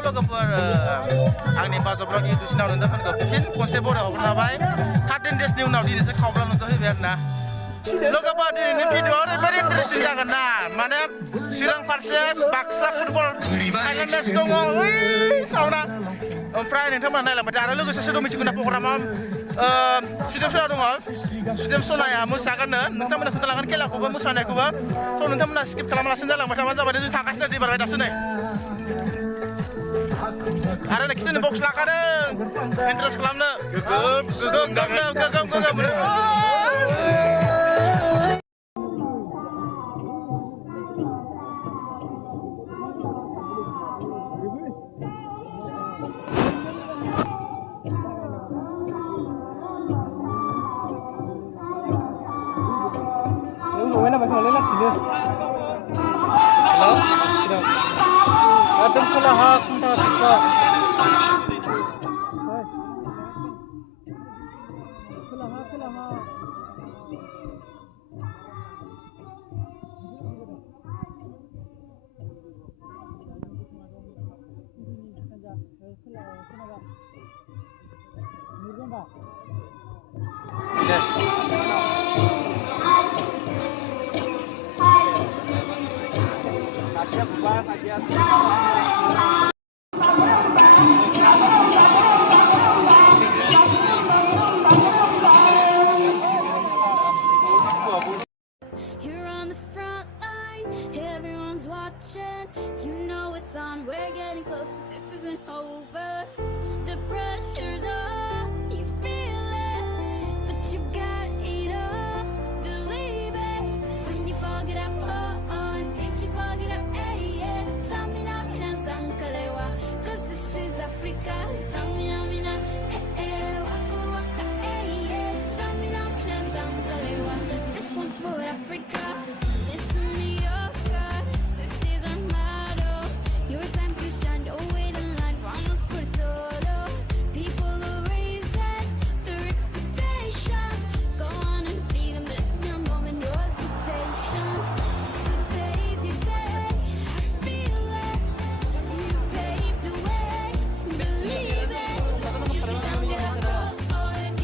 Hello लोगोफोर आंनि बाजौब्राव इडुसिनाव नोंथांमोनखौ fin खनसे बराय हरनो हाबाय 13 डेसनि उनाव दिनैसो खावब्ला नुजाहैबाय आरोना लोगोफोर दिनैनि भिडिअ ओरैबायदि इन्टारेस्टिं जागोन ना माने चिरां फारसे बाक्सा फुटबल फाइनाल मेच दङ ओइ साउना ओमफ्राय नोंथांमोना नायलांबाय आरो लोगोसे सोरबा मिथिगौ ना प्रग्रामा सुदेम सना दङ सुदेम सनाया मोसागोननो नोंथांमोना खोन्थालांगोन खेलाखौबो मोसानायखौबो स' नोंथांमोना स्किप खालामालासिनो जालांबाय थाबानो जाबाय जों थांगासिनो दै बारबाय दासो नै आरो खिथुनि बक्स लाखादों इन्टारेस्ट खालामनो गोगोम You're on the front line, everyone's watching. You know it's on, we're getting closer, this isn't over. The pressure's on, you feel it, but you got it all, believe it. When you forget up, on, if you forget up, yeah. Samina mina sankalewa, cause this is Africa. Samina mina, waka waka, yeah. Samina mina sankalewa, this one's for Africa. This is New Yorker, this is our motto. Your time to shine, don't wait in line, vamos por todo. People are raising their expectations. Go on and feed them, this is your moment, no hesitation. Today's your day, I feel it. You've paved the way, believe it. You can down get up,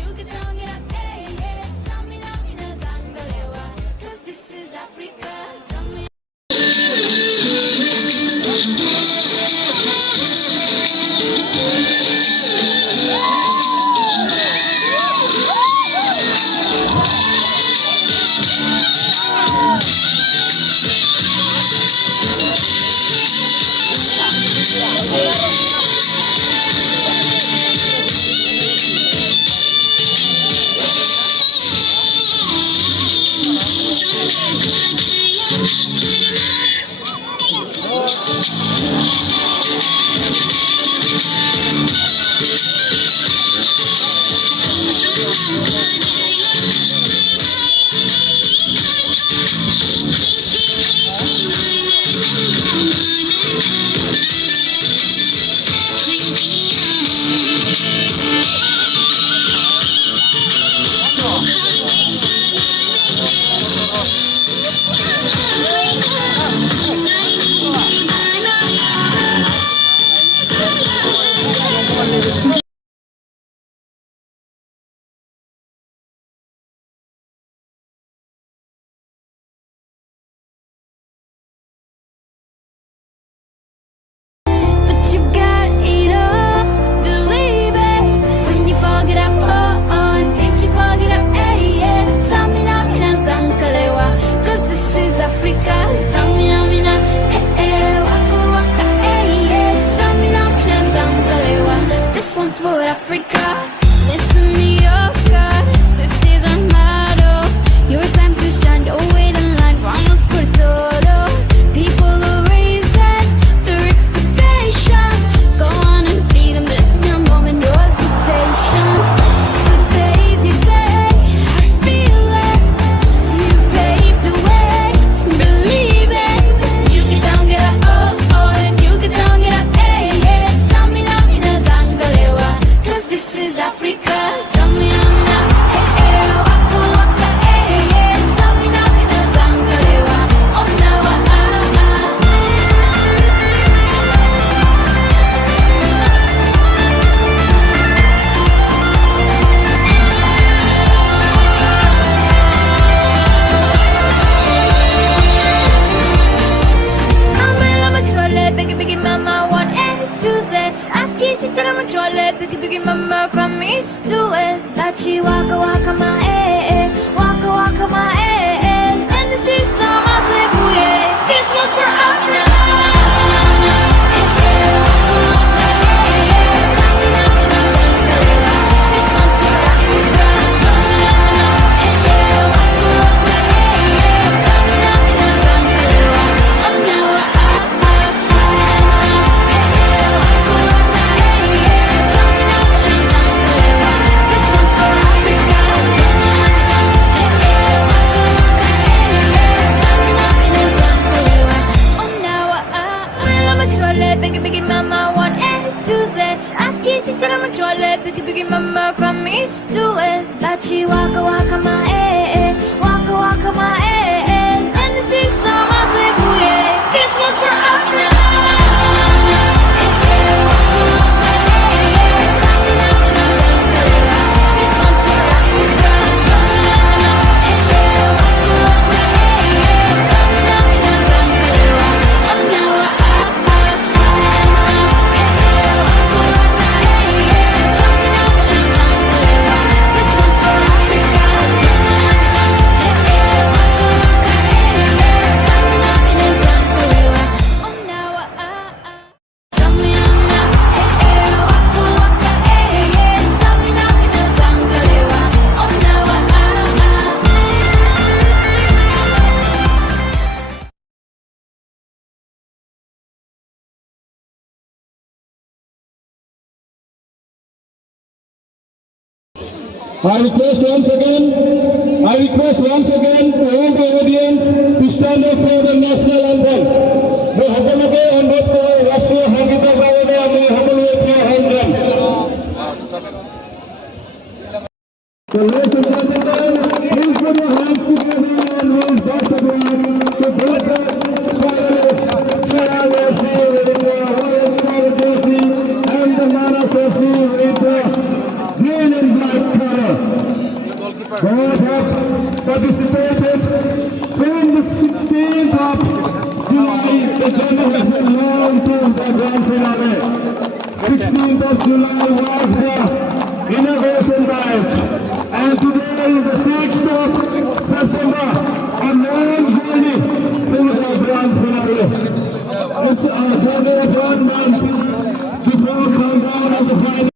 you can down get up, yeah. Samina mina zangalewa, cause this is Africa. Samina one's for Africa. Listen, New Yorker, this is our motto. Your time to shine, don't wait in line, vamos por todo. People are raising their expectations. Go on and feed them, this is your moment, no hesitation. Today's your day, I feel it. You've paved the way, believe it. You get down, get up, you get down, get up, yeah. Samina mina zangalewa, cause this is Africa. boogie boogie mama from east to west. Bachi waka waka my eh, waka waka my eh. And the seesaw my flip, yeah. This one's for up now. Boogie boogie mama from east to west. Bachi waka waka my eh, waka waka my eh. And the seesaw my flip, yeah. This one's for up now. I request once again all the audience to stand up for the national anthem. मैं সকলকে অনুরোধ করি রাষ্ট্রীয় সঙ্গীতের গানে আমি সকলে থিয় হৈ যাম। So ladies and gentlemen, please put your hands together and raise both of them to greet the finalists, Shreya Versi with the Horace Jersey and the Manas Versi with the green and black color. Both have participated in the 16th of July. The journey has been long to the grand finale. 16th of July was the inauguration match, and today is the 6th of September, a long journey to the grand finale. It's a journey of 1 month before countdown of the final.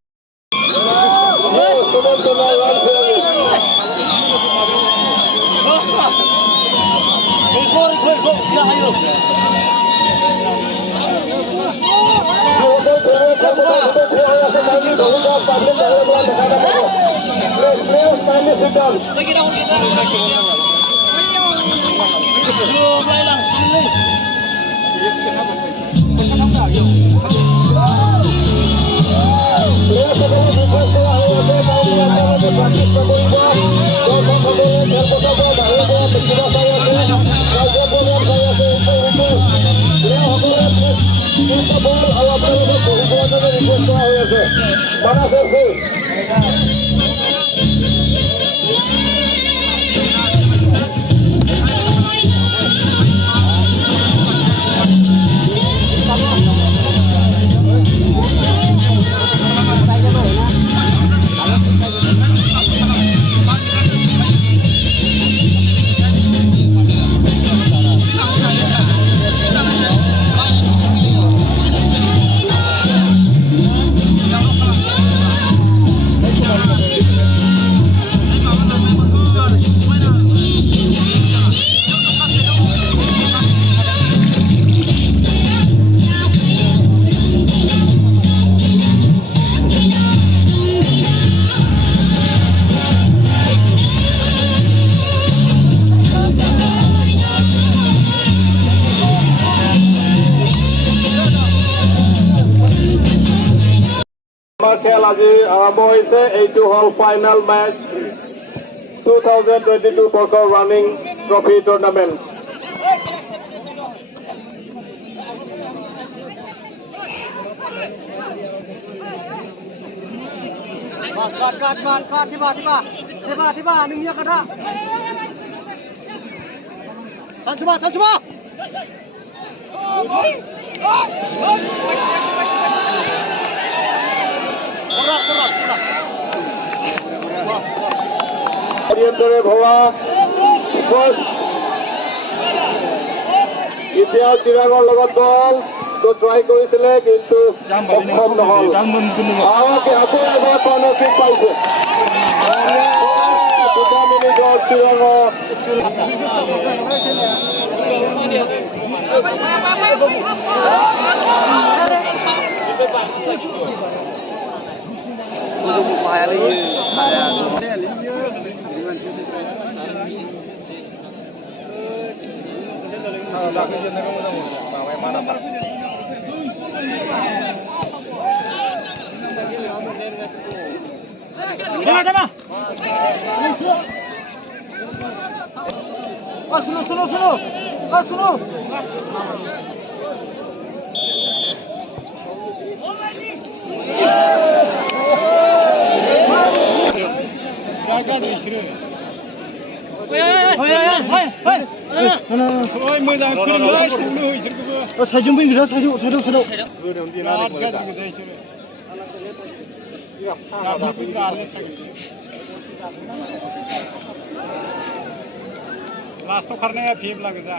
খেল আজি আৰম্ভ হৈছে। এইটো হ'ল final match 2022 বছৰ running trophy tournament. tiba nungnya kada Sanchuma Orak মধ্যন্তরে ভৱা এতিয়াও চিৰাঙৰ লগত দলটো ট্ৰাই কৰিছিলে কিন্তু সক্ষম নহ'ল আকৌ এবাৰ কৰ্ণাৰকিক পাইছে 2 মিনিটৰ চিৰাঙৰ শুনো साइडजों फैनो साइडआव लास्टआव खारनाया फेब्ला गोजा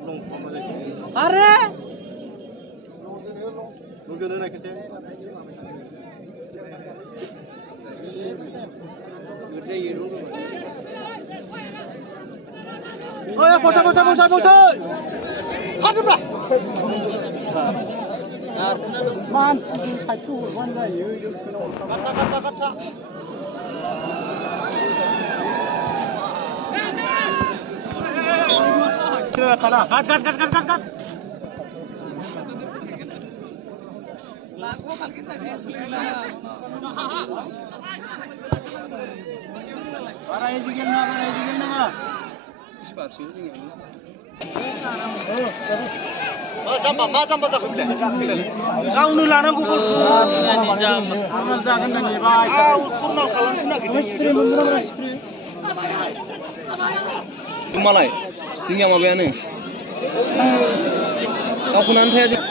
long अरे bosan खाजोब्रा मानसिजों साइडखौ हरबानो जायो गाथा Cut. मा जाम्बा जाखो गावनो लानांगौ जागोन ना नेबाय फर्माल खालामनो नागिरदों मालाय जोंनिया माबायानो गावखौनानै थाया जों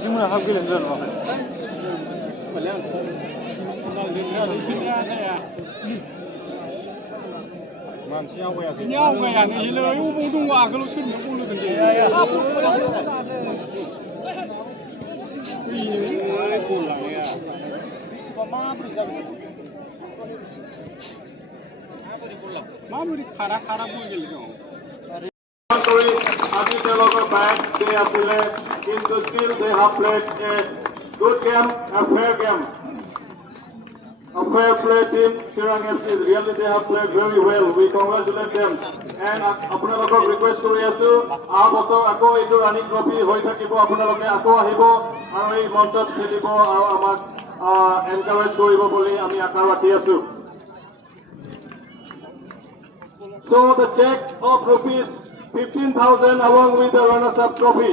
बिजोंनो हाब गेलेनो रोङाखै मानसि आवगायाखै आवगायानो हेलै अबाव दङ आगोलाव सोरनो बोलोगोन दे गल लांनाया माबोरै खारा बल गेलेदों আজি তেওঁলোকৰ বেট they আছিলে কিন্তু still they have played a good game, a fair game. A fair play team, Chirang FC, really they have played very well. We congratulate them. And আপোনালোকক request কৰি আছো অহা বছৰ আকৌ এইটো ৰানিং ট্ৰফি হৈ থাকিব আপোনালোকে আকৌ আহিব আৰু এই মঞ্চত খেলিব আৰু আমাক এনকাৰেজ কৰিব বুলি আমি আশা ৰাখি আছো So the check of rupees 15,000 along with the runners-up trophy